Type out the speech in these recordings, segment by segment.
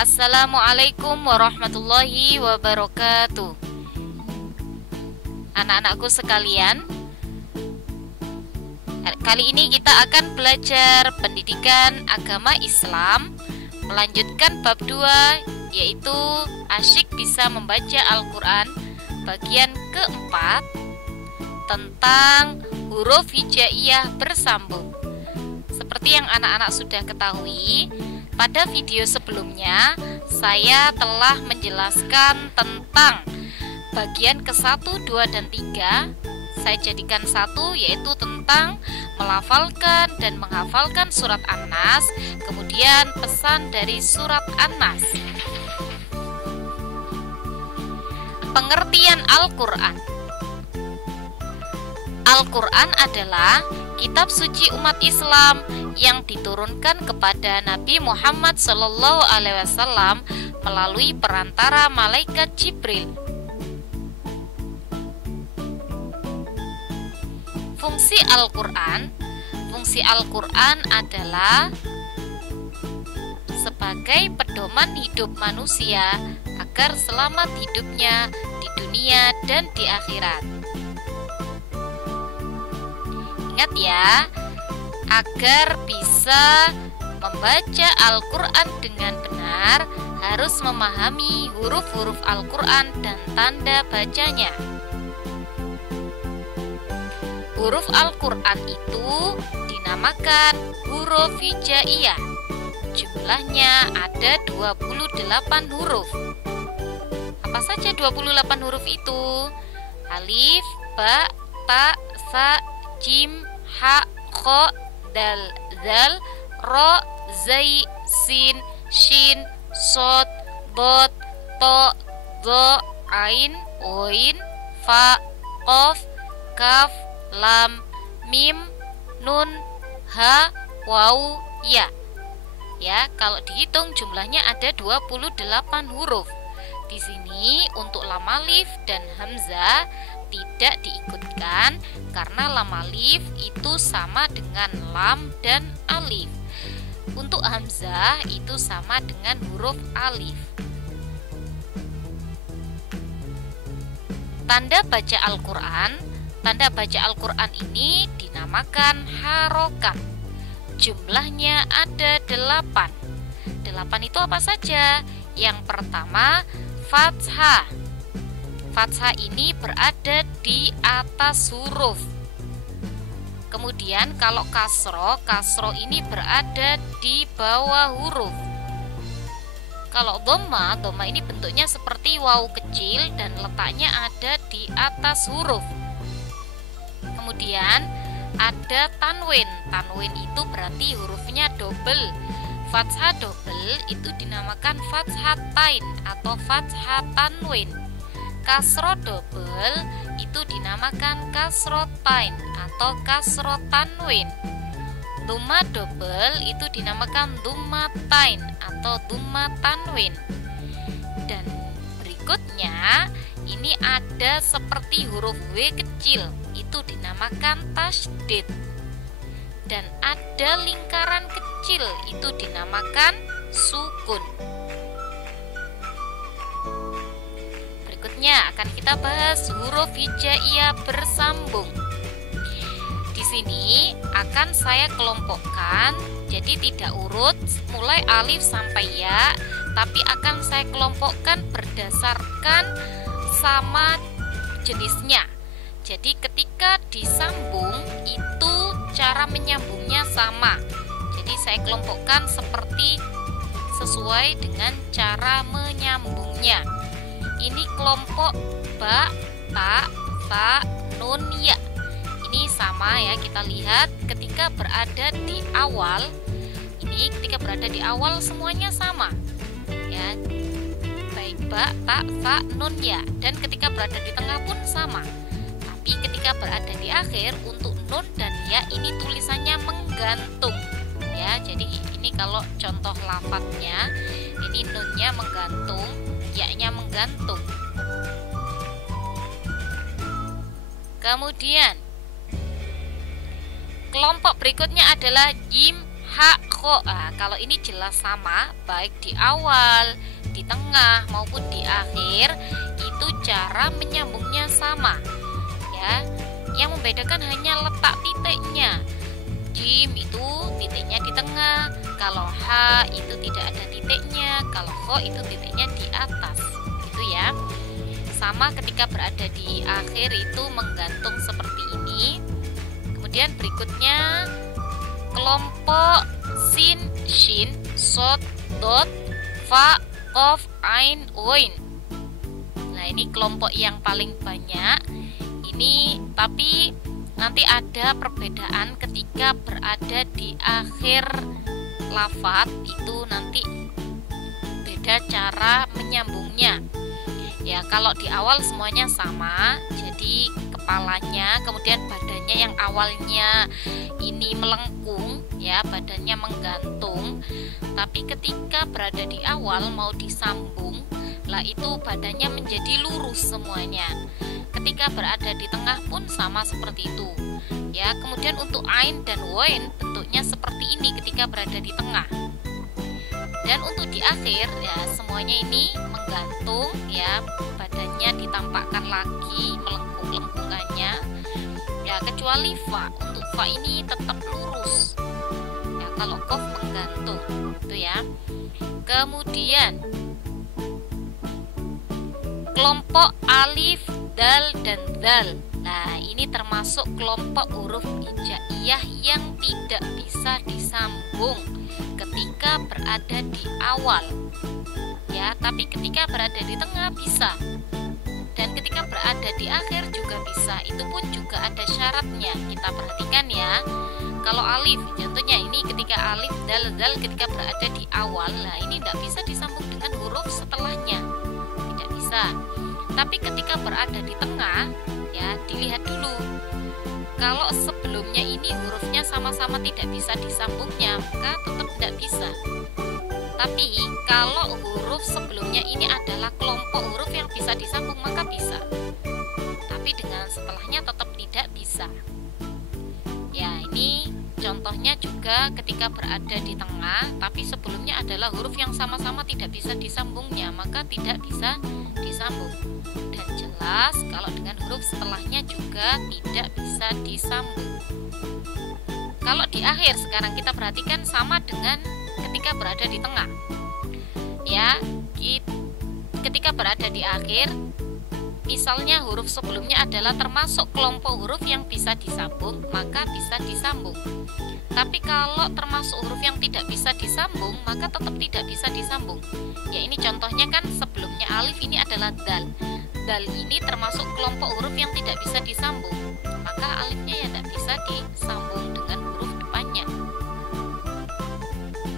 Assalamualaikum warahmatullahi wabarakatuh. Anak-anakku sekalian, kali ini kita akan belajar pendidikan agama Islam, melanjutkan bab 2, yaitu asyik bisa membaca Al-Quran, bagian keempat, tentang huruf hijaiyah bersambung. Seperti yang anak-anak sudah ketahui, pada video sebelumnya saya telah menjelaskan tentang bagian ke-1, 2, dan 3. Saya jadikan 1, yaitu tentang melafalkan dan menghafalkan surat An-Nas, kemudian pesan dari surat An-Nas. Pengertian Al-Quran. Al-Quran adalah kitab suci umat Islam yang diturunkan kepada Nabi Muhammad SAW melalui perantara malaikat Jibril. Fungsi Al-Quran adalah sebagai pedoman hidup manusia agar selamat hidupnya di dunia dan di akhirat. Ingat ya, agar bisa membaca Al-Quran dengan benar, harus memahami huruf-huruf Al-Quran dan tanda bacanya. Huruf Al-Quran itu dinamakan huruf hijaiyah. Jumlahnya ada 28 huruf. Apa saja 28 huruf itu? Alif, ba, ta, sa, jim, ha, kho, dal, zal, ro, zai, sin, shin, sod, dot, to, do, ain, oin, fa, qaf, kaf, lam, mim, nun, ha, waw, ya. Ya, kalau dihitung jumlahnya ada 28 huruf. Di sini untuk lam alif dan hamzah tidak diikutkan karena lam alif itu sama dengan lam dan alif. Untuk hamzah itu sama dengan huruf alif. Tanda baca Al-Quran. Tanda baca Al-Quran ini dinamakan harokat. Jumlahnya ada 8. 8 itu apa saja? Yang pertama, fathah. Fathah ini berada di atas huruf. Kemudian kalau kasro, kasro ini berada di bawah huruf. Kalau dhamma, dhamma ini bentuknya seperti waw kecil dan letaknya ada di atas huruf. Kemudian ada tanwin. Tanwin itu berarti hurufnya double. Fathah double itu dinamakan fathatain atau fathah tanwin. Kasro double itu dinamakan kasrotain atau kasro tanwin. Dhamma double itu dinamakan dhammatain atau dhamma tanwin. Dan berikutnya ini ada seperti huruf W kecil, itu dinamakan tasydid. Dan ada lingkaran kecil, itu dinamakan sukun. Berikutnya akan kita bahas huruf hijaiyah bersambung. Di sini akan saya kelompokkan, jadi tidak urut mulai alif sampai ya, tapi akan saya kelompokkan berdasarkan sama jenisnya. Jadi ketika disambung itu cara menyambungnya sama. Jadi saya kelompokkan seperti sesuai dengan cara menyambungnya. Ini kelompok ba, ta, sa, nun, ya. Ini sama ya, kita lihat ketika berada di awal. Ini ketika berada di awal semuanya sama. Ya. Baik ba, ta, sa, nun, ya. Dan ketika berada di tengah pun sama. Tapi ketika berada di akhir untuk nun dan ya ini tulisannya menggantung. Ya, jadi ini kalau contoh lafadznya, ini nunnya menggantung, ya-nya menggantung. Kemudian kelompok berikutnya adalah jim, ha, kho. Nah, kalau ini jelas sama, baik di awal, di tengah maupun di akhir, itu cara menyambungnya sama. Ya, yang membedakan hanya letak titiknya. Jim itu titiknya di tengah, kalau ha itu tidak ada titiknya, kalau kho itu titiknya di atas. Gitu ya. Sama ketika berada di akhir itu menggantung seperti ini. Kemudian berikutnya kelompok sin, shin, sod, dot, fa, qaf, ain, oin. Nah, ini kelompok yang paling banyak. Ini tapi nanti ada perbedaan ketika berada di akhir lafaz, itu nanti beda cara menyambungnya. Ya, kalau di awal semuanya sama, jadi kepalanya, kemudian badannya yang awalnya ini melengkung, ya, badannya menggantung. Tapi ketika berada di awal mau disambung, lah itu badannya menjadi lurus semuanya. Ketika berada di tengah pun sama seperti itu. Ya, kemudian untuk ain dan wain bentuknya seperti ini ketika berada di tengah. Dan untuk di akhir ya semuanya ini menggantung, ya, badannya ditampakkan lagi melengkung-lengkungannya. Ya, kecuali fa. Untuk fa ini tetap lurus. Ya, kalau qaf menggantung, itu ya. Kemudian kelompok alif, dal dan dal. Nah, ini termasuk kelompok huruf hijaiyah yang tidak bisa disambung ketika berada di awal. Ya, tapi ketika berada di tengah bisa. Dan ketika berada di akhir juga bisa. Itu pun juga ada syaratnya. Kita perhatikan ya. Kalau alif, contohnya ini ketika alif, dal, dal ketika berada di awal, nah ini tidak bisa disambung dengan huruf setelahnya. Tidak bisa. Tapi ketika berada di tengah, ya dilihat dulu. Kalau sebelumnya ini hurufnya sama-sama tidak bisa disambungnya, maka tetap tidak bisa. Tapi kalau huruf sebelumnya ini adalah kelompok huruf yang bisa disambung, maka bisa. Tapi dengan setelahnya tetap tidak bisa. Ya, ini contohnya juga ketika berada di tengah, tapi sebelumnya adalah huruf yang sama-sama tidak bisa disambungnya, maka tidak bisa disambung. Dan jelas kalau dengan huruf setelahnya juga tidak bisa disambung. Kalau di akhir sekarang kita perhatikan sama dengan ketika berada di tengah. Ya, ketika berada di akhir, misalnya huruf sebelumnya adalah termasuk kelompok huruf yang bisa disambung, maka bisa disambung. Tapi kalau termasuk huruf yang tidak bisa disambung, maka tetap tidak bisa disambung. Ya, ini contohnya kan sebelumnya alif ini adalah dal. Dal ini termasuk kelompok huruf yang tidak bisa disambung, maka alifnya ya tidak bisa disambung dengan huruf depannya.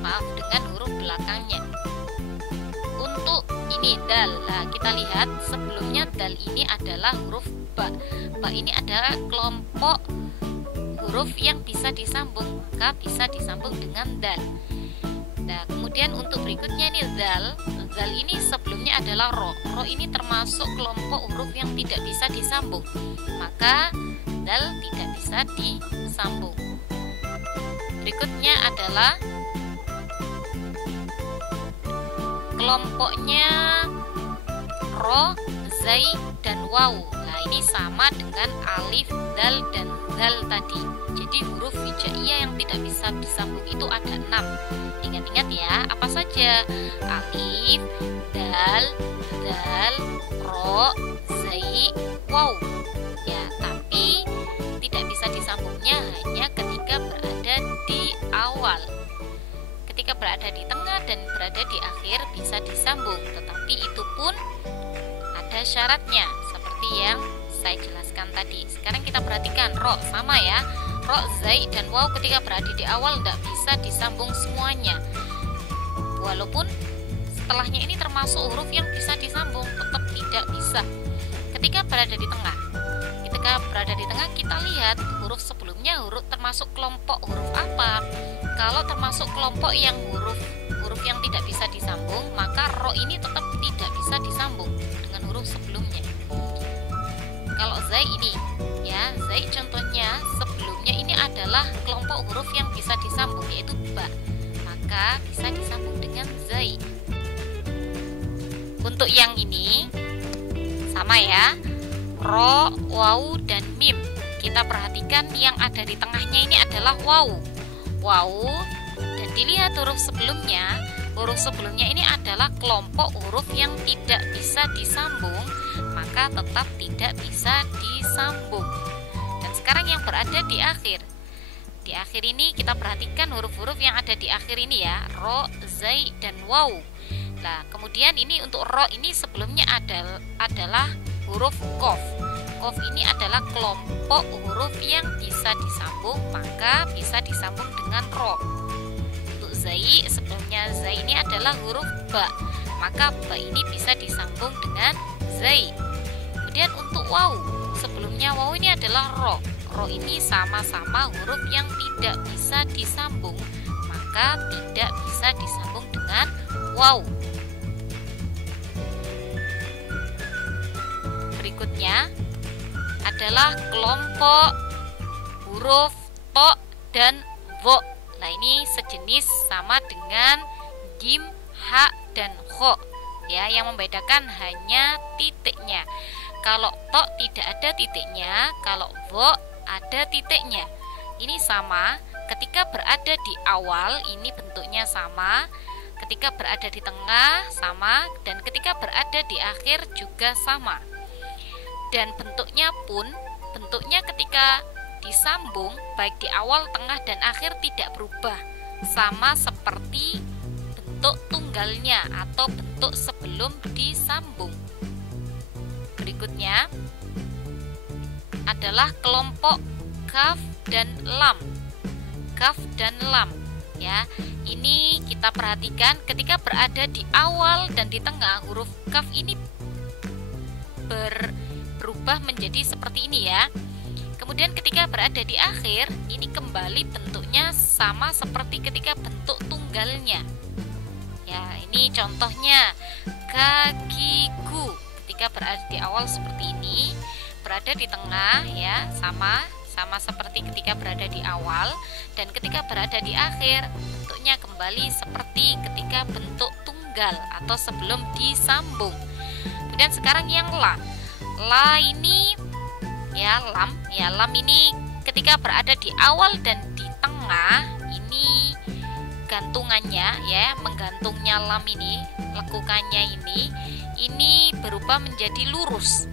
Maaf, dengan huruf belakangnya. Untuk ini dal, nah kita lihat sebelumnya dal ini adalah huruf ba. Ba ini adalah kelompok huruf yang bisa disambung, maka bisa disambung dengan dal. Nah, kemudian untuk berikutnya ini dal. Dal ini sebelumnya adalah ro. Ro ini termasuk kelompok huruf yang tidak bisa disambung, maka dal tidak bisa disambung. Berikutnya adalah kelompoknya ro, zai, dan waw. Nah, ini sama dengan alif, dal, dan dal tadi. Jadi huruf hijaiyah yang tidak bisa disambung itu ada 6. Ingat-ingat ya, apa saja? Alif, dal, dal, ro, zai, waw. Ya, tapi tidak bisa disambungnya hanya ketika berada di awal. Ketika berada di tengah dan berada di akhir bisa disambung, tetapi itu pun ada syaratnya seperti yang saya jelaskan tadi. Sekarang kita perhatikan ro, sama ya. Ro, zai, dan waw ketika berada di awal tidak bisa disambung semuanya. Walaupun setelahnya ini termasuk huruf yang bisa disambung, tetap tidak bisa. Ketika berada di tengah, kita lihat huruf sebelumnya huruf termasuk kelompok huruf apa. Kalau termasuk kelompok yang huruf yang tidak bisa disambung, maka ro ini tetap tidak bisa disambung dengan huruf sebelumnya. Kalau zai ini, ya zai contohnya sebelumnya ini ini adalah kelompok huruf yang bisa disambung, yaitu ba, maka bisa disambung dengan zai. Untuk yang ini sama ya, ro, waw, dan mim. Kita perhatikan yang ada di tengahnya ini adalah waw. Waw, dan dilihat huruf sebelumnya. Huruf sebelumnya ini adalah kelompok huruf yang tidak bisa disambung, maka tetap tidak bisa disambung. Dan sekarang yang berada di akhir. Di akhir ini kita perhatikan huruf-huruf yang ada di akhir ini ya, ro, zai, dan waw. Nah, kemudian ini untuk ro ini sebelumnya adalah huruf kof. Kof ini adalah kelompok huruf yang bisa disambung, maka bisa disambung dengan ro. Untuk zai, sebelumnya zai ini adalah huruf ba, maka ba ini bisa disambung dengan zai. Kemudian untuk waw, sebelumnya waw ini adalah ro. Ro ini sama-sama huruf yang tidak bisa disambung, maka tidak bisa disambung dengan waw. Berikutnya adalah kelompok huruf to dan vo. Nah, ini sejenis sama dengan jim, ha, dan kho ya, yang membedakan hanya titiknya. Kalau to tidak ada titiknya, kalau vo ada titiknya. Ini sama, ketika berada di awal ini bentuknya sama, ketika berada di tengah sama, dan ketika berada di akhir juga sama. Dan bentuknya pun, bentuknya ketika disambung baik di awal, tengah, dan akhir tidak berubah, sama seperti bentuk tunggalnya atau bentuk sebelum disambung. Berikutnya adalah kelompok kaf dan lam. Kaf dan lam ya. Ini kita perhatikan ketika berada di awal dan di tengah, huruf kaf ini berubah menjadi seperti ini ya. Kemudian ketika berada di akhir, ini kembali bentuknya sama seperti ketika bentuk tunggalnya. Ya, ini contohnya kakiku. Ketika berada di awal seperti ini, berada di tengah ya, sama seperti ketika berada di awal, dan ketika berada di akhir, bentuknya kembali seperti ketika bentuk tunggal atau sebelum disambung. Kemudian sekarang yang la. La ini ya, lam ini ketika berada di awal dan di tengah, ini gantungannya ya, menggantungnya lam ini, lekukannya ini berubah menjadi lurus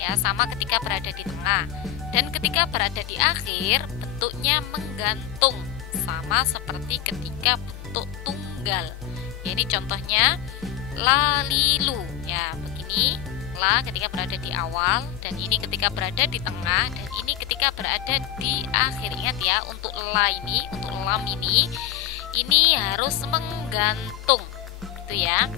ya, sama ketika berada di tengah. Dan ketika berada di akhir, bentuknya menggantung, sama seperti ketika bentuk tunggal ya. Ini contohnya lalilu ya, begini. La ketika berada di awal, dan ini ketika berada di tengah, dan ini ketika berada di akhir. Ingat ya, untuk la ini, untuk lam ini harus menggantung gitu ya.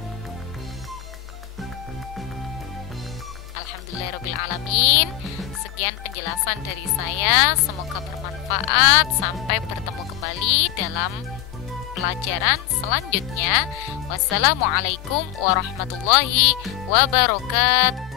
Alhamdulillahirobbilalamin. Sekian penjelasan dari saya, semoga bermanfaat. Sampai bertemu kembali dalam pelajaran selanjutnya. Wassalamualaikum warahmatullahi wabarakatuh.